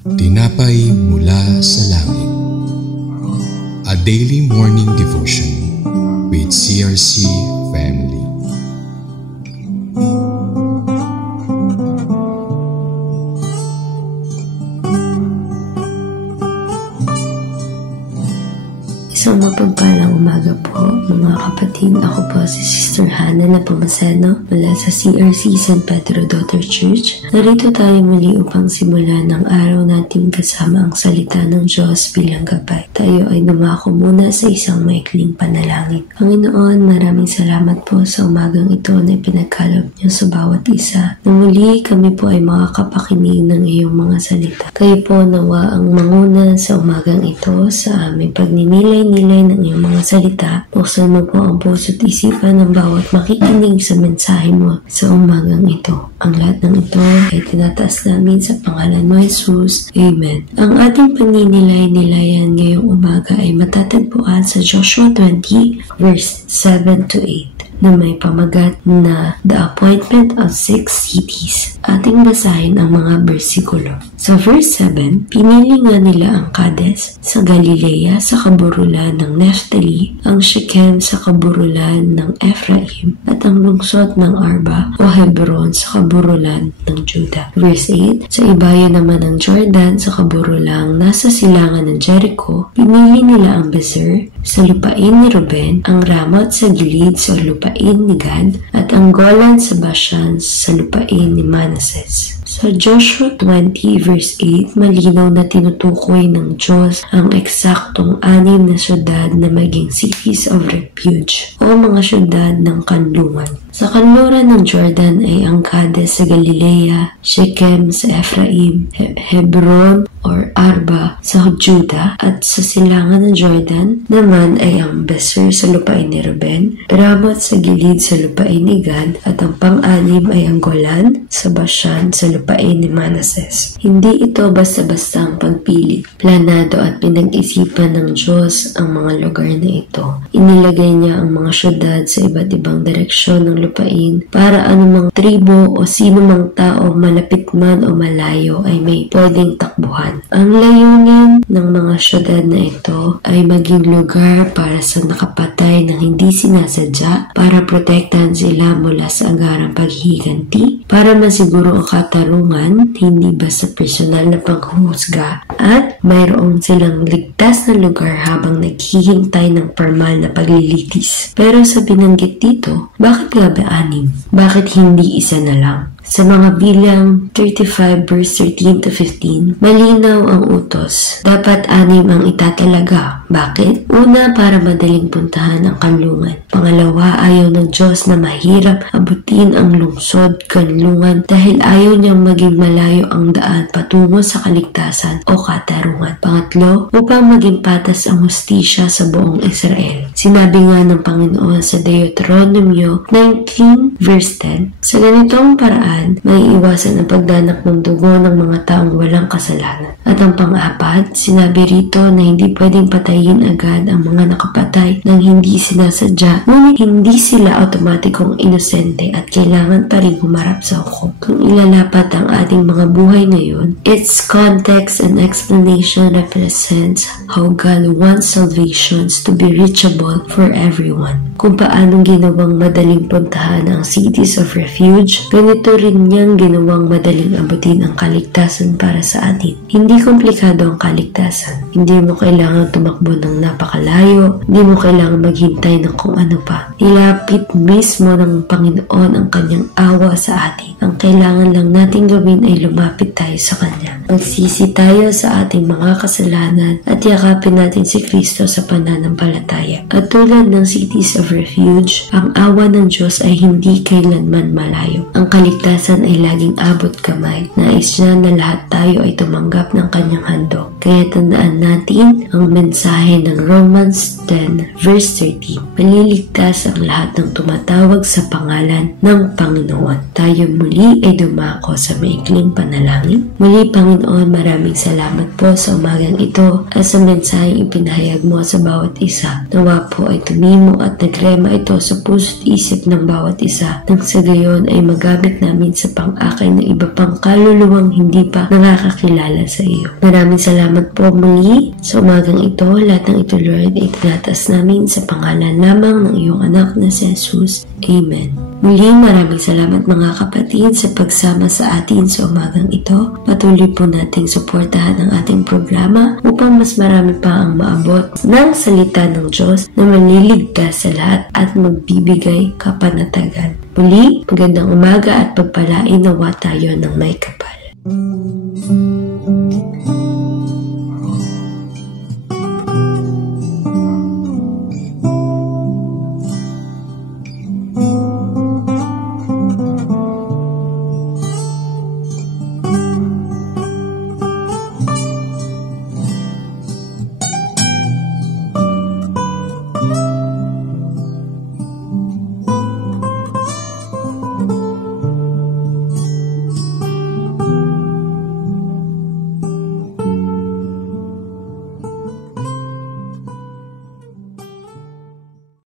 Tinapay mula sa langit. A daily morning devotion with CRC family. Isang mapagpalang umaga po mga kapatid. Ako po si Sister Hannah Napomaseno mula sa CRC San Pedro Daughter Church. Narito tayo muli upang simulan ng araw natin kasama ang salita ng Diyos bilang gabay. Tayo ay dumako muna sa isang maikling panalangin. Panginoon, maraming salamat po sa umagang ito na ipinagkaloob niyo sa bawat isa. Na muli kami po ay makakapakinig ng iyong mga salita. Kayo po nawa ang manguna sa umagang ito sa aming pagninilay ng iyong mga salita. Buksan mo po ang puso't isipan ng bawat makikinig sa mensahe mo sa umagang ito. Ang lahat ng ito ay tinataas namin sa pangalan mo, Jesus. Amen. Ang ating paninilay-nilayan ngayong umaga ay matatagpuan sa Joshua 20 verse 7 to 8 na may pamagat na The Appointment of 6 Cities. Ating basahin ang mga bersikulo. Sa verse 7, pinili nga nila ang Kades sa Galilea sa kaburulan ng Naphtali, ang Shechem sa kaburulan ng Ephraim, at ang lungsod ng Arba o Hebron sa kaburulan ng Judah. Verse 8, sa ibayo naman ng Jordan sa kaburulang nasa silangan ng Jericho, pinili nila ang Bezer sa lupain ni Ruben, ang Ramot sa gilid sa lupain ni Gad, at ang Golan sa Bashan sa lupain ni Manases. Sa Joshua 20 verse 8, malinaw na tinutukoy ng Diyos ang eksaktong 6 na syudad na maging cities of refuge o mga syudad ng kanlungan. Sa kanluran ng Jordan ay ang Kades sa Galilea, Shechem sa Ephraim, Hebron or Arba sa Judah, at sa silangan ng Jordan naman ay ang Bezer sa lupain ni Ruben, Ramot sa gilid sa lupain ni Gad, at ang pang-anim ay ang Golan sa Bashan sa lupain ni Manases. Hindi ito basta-basta ang pagpili. Planado at pinag-isipan ng Diyos ang mga lugar na ito. Inilagay niya ang mga syudad sa iba't ibang direksyon ng lupain para anumang tribo o sino mang tao malapit man o malayo ay may pwedeng takbuhan. Ang layunin ng mga syudad na ito ay maging lugar para sa nakapatay na hindi sinasadya, para protektahan sila mula sa agarang paghihiganti, para masiguro ang katarungan, hindi basta personal na panghuhusga, at mayroong silang ligtas na lugar habang naghihintay ng formal na paglilitis. Pero sa binanggit dito, bakit nga ba 6? Bakit hindi isa na lang? Sa mga bilang 35 verse 13 to 15, malinaw ang utos. Dapat 6 ang itatalaga. Bakit? Una, para madaling puntahan ang kanlungan. Pangalawa, ayaw ng Diyos na mahirap abutin ang lungsod, kanlungan, dahil ayaw niyang maging malayo ang daan patungo sa kaligtasan o katarungan. Pangatlo, upang maging patas ang hustisya sa buong Israel. Sinabi nga ng Panginoon sa Deuteronomio 19 verse 10, sa ganitong paraan, may iwasan ang pagdanak ng dugo ng mga taong walang kasalanan. At ang pang-apat, sinabi rito na hindi pwedeng patayin agad ang mga nakapatay nang hindi sinasadya, ngunit hindi sila automatikong inosente at kailangan pa rin humarap sa hukom. Kung ilalapat ang ating mga buhay ngayon, its context and explanation represents how God wants salvations to be reachable for everyone. Kung paanong ginawang madaling puntahan ang cities of refuge, ganito rin niyang ginawang madaling abutin ang kaligtasan para sa atin. Hindi komplikado ang kaligtasan. Hindi mo kailangan tumakbo ng napakalayo. Hindi mo kailangan maghintay ng kung ano pa. Ilapit mismo ng Panginoon ang kanyang awa sa atin. Ang kailangan lang natin gawin ay lumapit tayo sa Kanya. Magsisi tayo sa ating mga kasalanan at yakapin natin si Kristo sa pananampalataya. At tulad ng cities of refuge, ang awa ng Diyos ay hindi kailanman malayo. Ang kaligtasan ay laging abot kamay. Nais niya na lahat tayo ay tumanggap ng Kanyang handog. Kaya tandaan natin ang mensahe ng Romans 10 verse 13. Maliligtas ang lahat ng tumatawag sa pangalan ng Panginoon. Tayo muli ay dumako sa maikling panalangin. Muli, Panginoon, maraming salamat po sa umagang ito at sa mensaheng ipinahayag mo sa bawat isa. Nawa po ay tumimo at rema ito sa puso't isip ng bawat isa nang sa gayon ay magamit namin sa pang-akay ng iba pang kaluluwang hindi pa nakakakilala sa iyo. Maraming salamat po muli sa umagang ito. Lahat ng ito, Lord, ay tinataas namin sa pangalan lamang ng iyong anak na si Jesus. Amen. Muli, maraming salamat mga kapatid sa pagsama sa atin sa umagang ito. Patuloy po nating suportahan ang ating programa upang mas marami pa ang maabot ng salita ng Diyos na manliligtas sa lahat at magbibigay kapanatagan. Muli, magandang umaga at pagpalain nawa tayo ng may kapal.